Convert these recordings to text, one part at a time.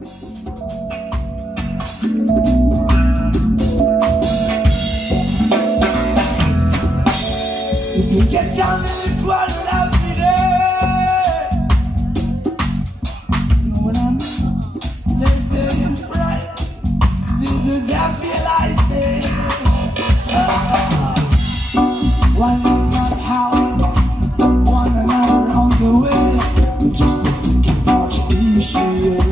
If you get down in the ground every day, you know what I mean? They say it's bright till the devil lies there. Why not how one another on the way? Just to make it much easier.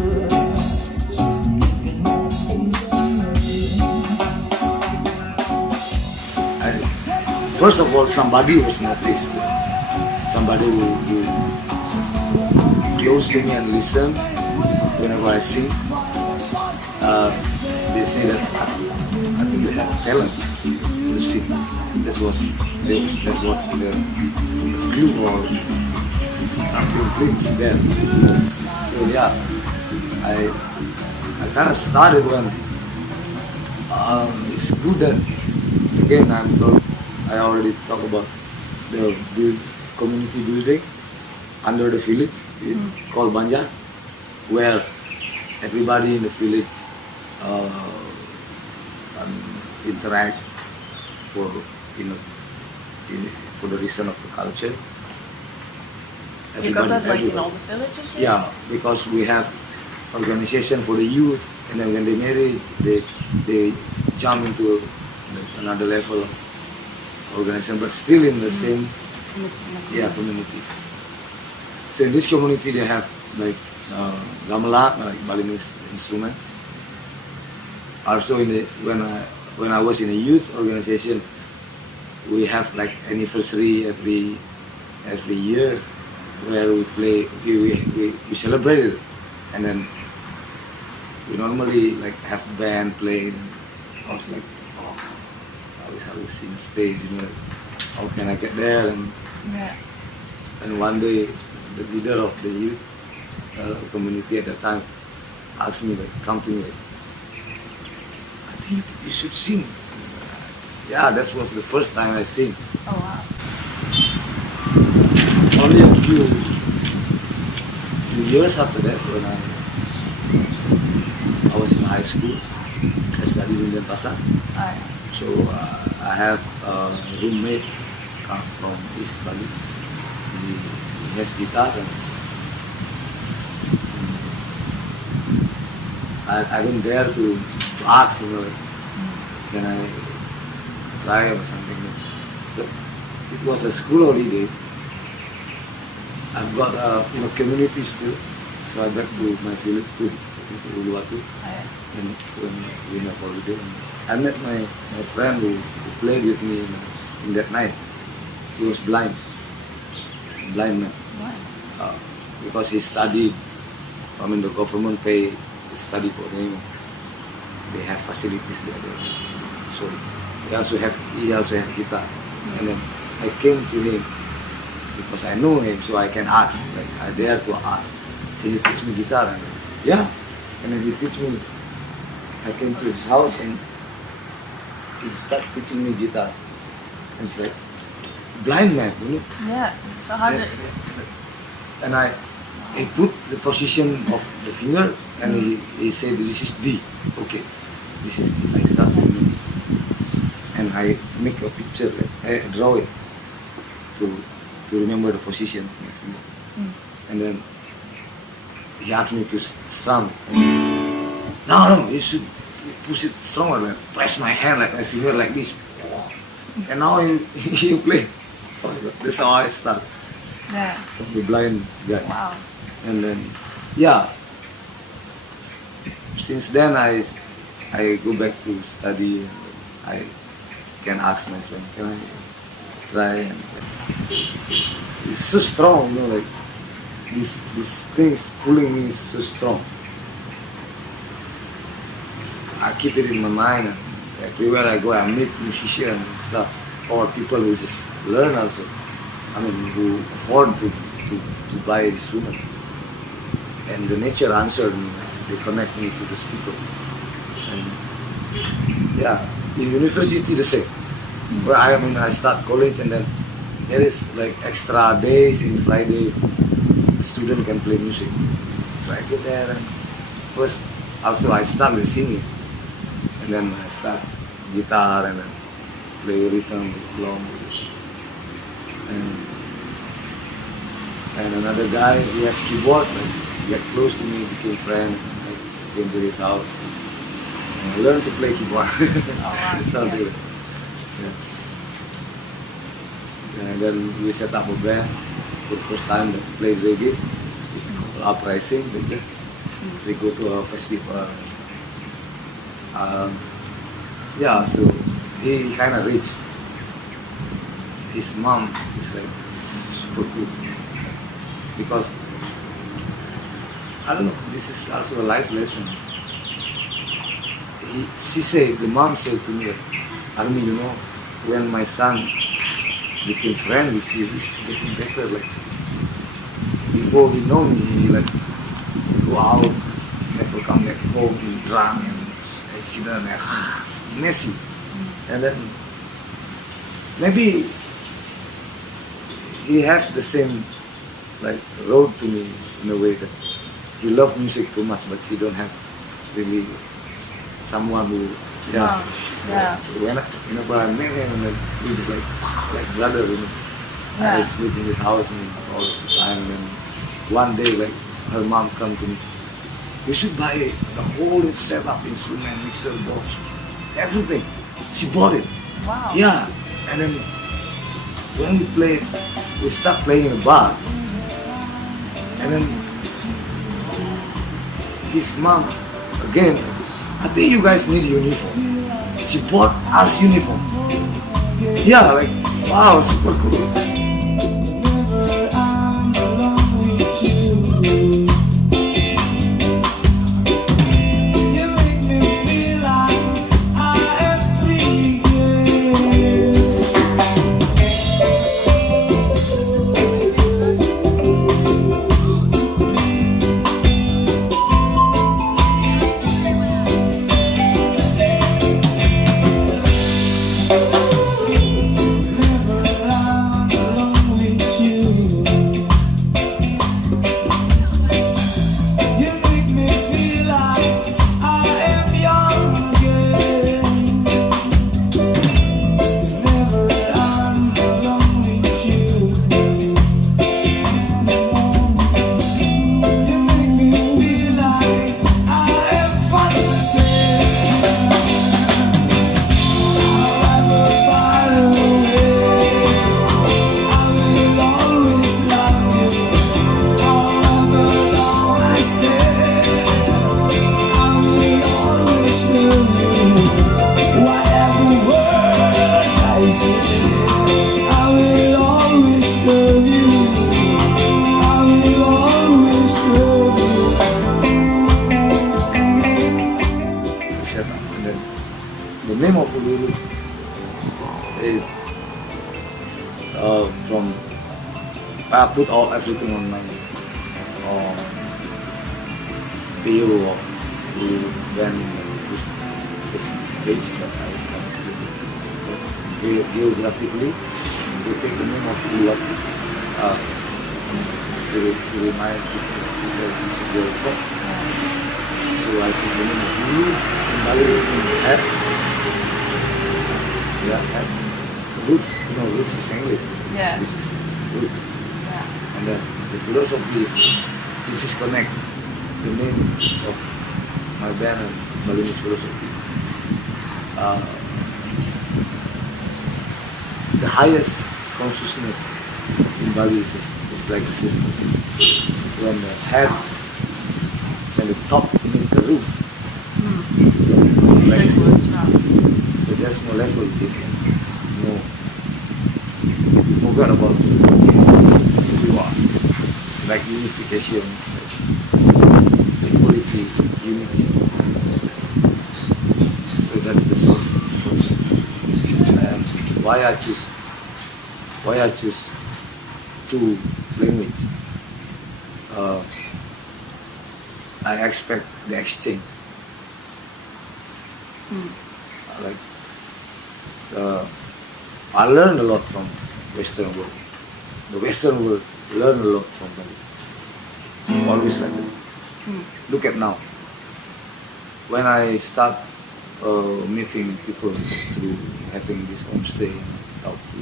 Just to make it much easier. First of all, somebody was noticed. Somebody will close to me and listen whenever I sing. They say that I think they have talent to sing. That was the clue or something glimpse there. So yeah, I kind of started when it's good that again I already talked about the community building under the village called Banja, where everybody in the village interact for for the reason of the culture. You got that like in all the villages? Here? Yeah, because we have organization for the youth, and then when they marry, they jump into another level of organization, but still in the same community. So in this community, they have like gamelan, like Balinese instrument. Also, when I was in a youth organization, we have like anniversary every year where we play, we celebrate it, and then we normally like have band playing. I was like, oh, I wish I was in a stage, how can I get there? And one day, the leader of the youth community at that time asked me, like, come to me, like, I think you should sing. Yeah, that was the first time I sing. Oh wow. Only a few years after that, when I was in high school, I studied in Denpasar. So I have a roommate come from East Bali. He has guitar, and I don't dare to ask, can I try or something. But it was a school holiday. I've got community still, so I back to my village to Ulu Roots. And when we have holiday, I met my friend who played with me in that night. He was blind man. Because he studied, the government pay to study for him. They have facilities there. So he also have guitar. And then I came to him because I know him, so I can ask. Like I dare to ask, can you teach me guitar? And yeah, and then he teach me. I came to his house and he started teaching me guitar. And it's like blind man, Yeah. So how did? And he put the position of the finger and he said this is D. Okay, this is D. I start doing it. And I make a picture, I draw it to remember the position of my finger. And then he asked me to strum. No, you should push it stronger. Like, press my hand, like my finger like this. And now you play. That's how I start. Yeah. The blind guy. Wow. And then, yeah. Since then, I go back to study. I can ask my friend, can I try? And it's so strong, like these things pulling me is so strong. I keep it in my mind, and everywhere I go I meet musicians and stuff, or people who just learn also, who afford to buy instrument. And the nature answered me, they connect me to those people. And yeah, in university the same. Where I start college and then there is like extra days in Friday, the student can play music. So I go there and first also I start with singing, and then I start guitar and then play rhythm along with it. And another guy, he has keyboard, like, get close to me, became friend, like, came to his house. And I learned to play keyboard. wow. Something like yeah. And then we set up a band for the first time that played reggae. It's called Uprising, like that. We go to a festival and stuff. Yeah, so he kind of rich. His mom is like super cool. Because, I don't know, this is also a life lesson. The mom said to me, Army, you know, when my son became friend with you, he's getting better. Like, before he know me, he like go out, never come back home, he drunk and accident, and messy. And then maybe he has the same like road to me in a way that he love music too much, but he don't have really someone who Yeah. Whenever I met him, and then we just like brother, you know. Yeah. I sleep in his house and all the time. And then one day, like her mom come to me, you should buy the whole setup, instrument, mixer, box, everything. She bought it. Wow. Yeah, and then when we played, we start playing in a bar, and then his mom again. I think you guys need uniform. She bought us uniform. Yeah, like wow, super cool. Whenever I'm alone with you, you make me feel like I am free. Whenever I'm alone with you, you make me feel like I am young again. Whenever I'm alone with you, you make me feel like I am fun again. However far away, I will always love you. However long I stay, I will always love you. Whatever words I say, I will always love you. I will always love you. We set up, and then the name of Ulu Roots is from I put everything on my bio of Ulu Roots band Facebook page that I come to geographically. We take the name of Ulu to remind people that this is where we're from. So I put the name of Ulu in Bali in head. Yeah, head. Roots, you know, roots is English. Yeah. This is roots. Yeah. And then the philosophy is this is connect the name of my band and Balinese philosophy. The highest consciousness in Bali is like this. When the head and the top meet the roof. Like this. So there's no level you can forget about who you are. Like unification, like equality, unity. So that's the source. And why I choose two languages. I expect the exchange. Like I learned a lot from Western world. The Western world learn a lot from Bali. Always like that. Look at now. when I start meeting people through having this homestay and talk to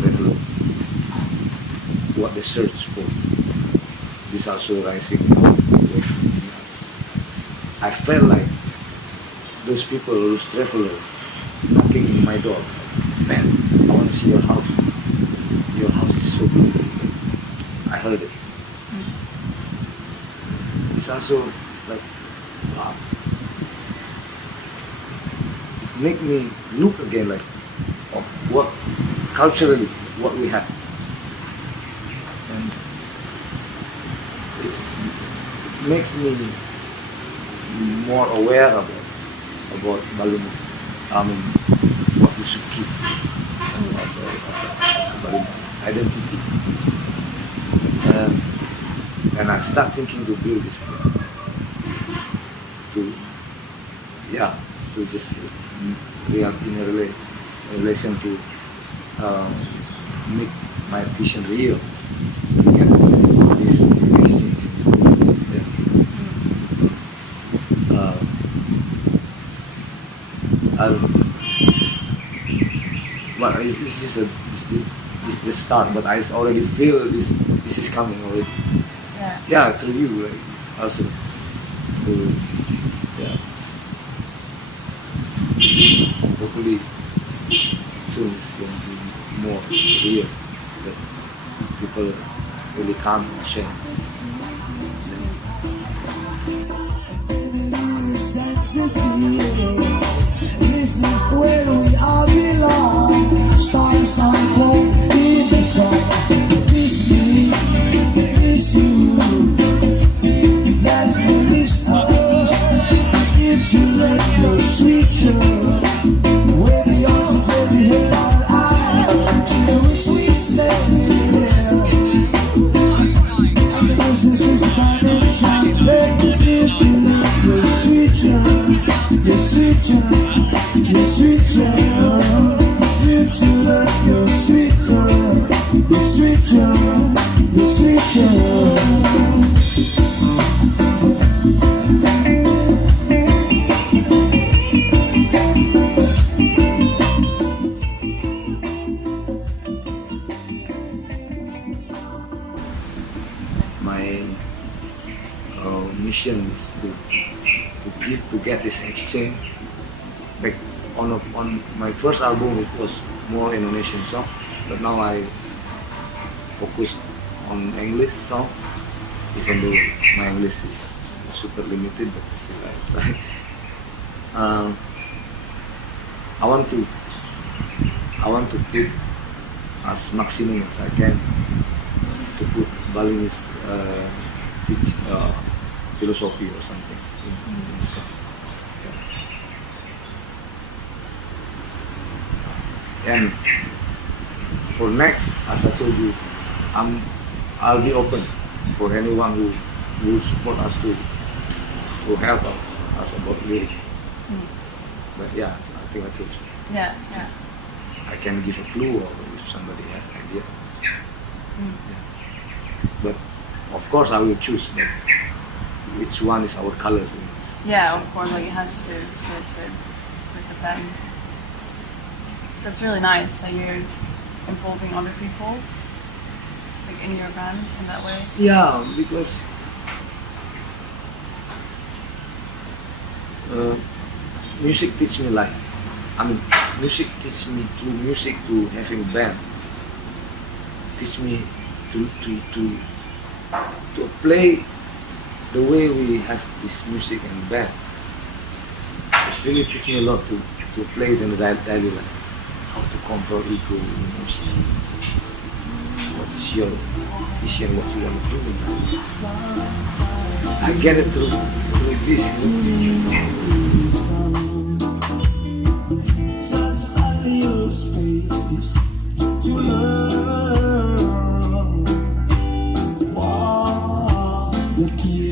traveler, what they search for, this also rising. I felt like those people, those travelers, knocking in my door. Man, I want to see your house. Your house is so beautiful. I heard it. It's also like, wow. It make me look again like of what culturally what we have. And it makes me more aware about Balinese. I mean, what we should keep as a Balinese identity. And I start thinking to build this place. To just in a relation to make my vision real. To get this exchange. Well, this is the start, but I already feel this is coming already. Yeah, through you, like also. Hopefully soon it's going to be more real that people really come and share. This is where we all belong. Stars unfold in the song. This me, this you. Let's really start. If you let your sweet turn, where the arms of every head our eyes, in which we stand here. Because this is fun and chocolate. If you let your sweet turn, your sweet turn, your sweet turn. If you let your sweet turn, your sweet turn, your sweet turn. My mission is to get this exchange. Like on my first album, it was more Indonesian song, but now I focus on English song, even though my English is super limited, but still I try. I want to put as maximum as I can to put Balinese philosophy or something in the song. Yeah. And for next, as I told you, I'll be open for anyone who will support us to help us about lyric. But yeah, I think I told you. Yeah. I can give a clue or if somebody has an idea. Yeah. But of course I will choose, but which one is our color? Yeah, of course, like it has to fit with the band. That's really nice that you're involving other people, like in your band in that way. Yeah, because music teach me life. I mean, music teach me through music to having band. Teach me to play the way we have this music and band. It's really teach me a lot to play it in the daily life. How to control ego, emotion. What is your vision, what you want to do in life. I get it through this. Just a little space to learn what's the key.